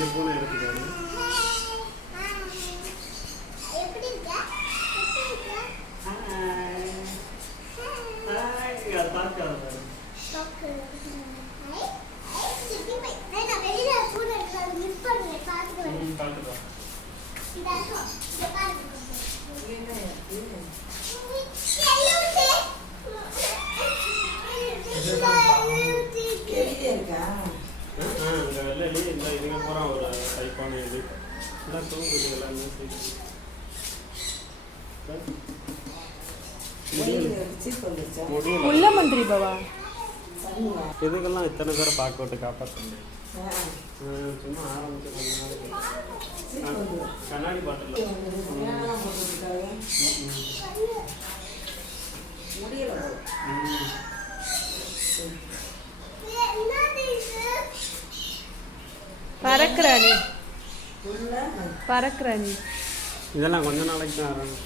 இங்கே பூனை எடுத்துக்காரு. இந்த வெள்ளி இந்த இதுங்க பூரா ஒரு டைப்பான இது எல்லாம் தூங்குது எல்லாமே. முல்ல மந்திரி பவா இதுக்கெல்லாம் இத்தனை பேரை பார்க்க விட்டு காப்பாற்ற சும்மா ஆரம்பிச்சு கண்ணாடி பாட்டில் பறக்குறானி பறக்குறானி இதெல்லாம் கொஞ்ச நாளைக்கு தான் ஆரம்பிச்சு.